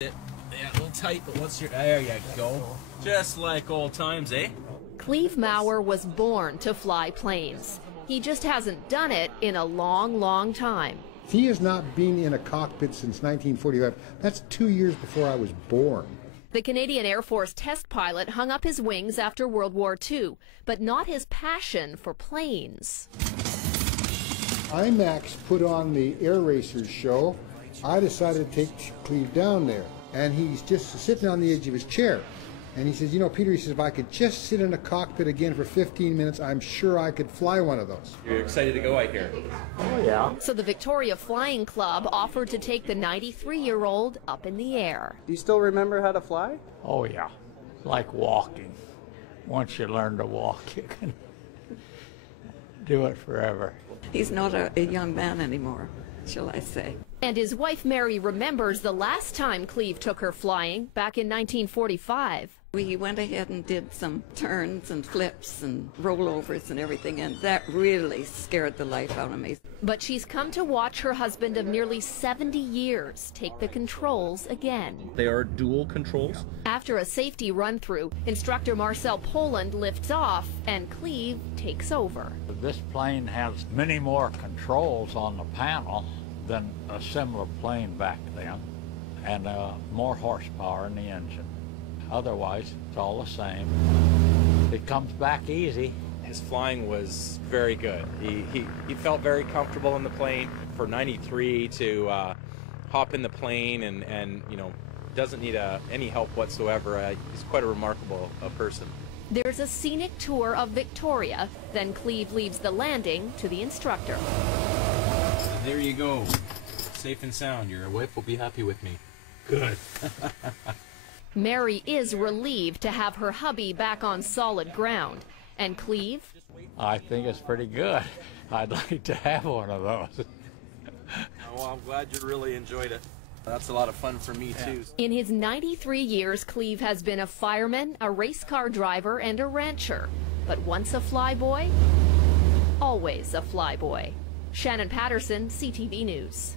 Yeah, a little tight, but once you're there, you go. Just like old times, eh? Cleve Maurer was born to fly planes. He just hasn't done it in a long, long time. He has not been in a cockpit since 1945. That's 2 years before I was born. The Canadian Air Force test pilot hung up his wings after World War II, but not his passion for planes. IMAX put on the Air Racers show. I decided to take Cleve down there, and he's just sitting on the edge of his chair. And he says, you know, Peter, he says, if I could just sit in a cockpit again for 15 minutes, I'm sure I could fly one of those. You're excited to go, I hear. Oh, yeah. So the Victoria Flying Club offered to take the 93-year-old up in the air. Do you still remember how to fly? Oh, yeah. Like walking. Once you learn to walk, you can do it forever. He's not a young man anymore, shall I say. And his wife Mary remembers the last time Cleve took her flying, back in 1945. We went ahead and did some turns and flips and rollovers and everything, and that really scared the life out of me. But she's come to watch her husband of nearly 70 years take the controls again. They are dual controls. After a safety run-through, instructor Marcel Poland lifts off and Cleve takes over. This plane has many more controls on the panel than a similar plane back then, and more horsepower in the engine. Otherwise, it's all the same. It comes back easy. His flying was very good. He felt very comfortable in the plane. For 93 to hop in the plane and you know, doesn't need any help whatsoever. He's quite a remarkable person. There's a scenic tour of Victoria, then Cleve leaves the landing to the instructor. There you go. Safe and sound. Your wife will be happy with me. Good. Mary is relieved to have her hubby back on solid ground. And Cleve? I think it's pretty good. I'd like to have one of those. Well, I'm glad you really enjoyed it. That's a lot of fun for me, too. In his 93 years, Cleve has been a fireman, a race car driver, and a rancher. But once a flyboy, always a flyboy. Shannon Patterson, CTV News.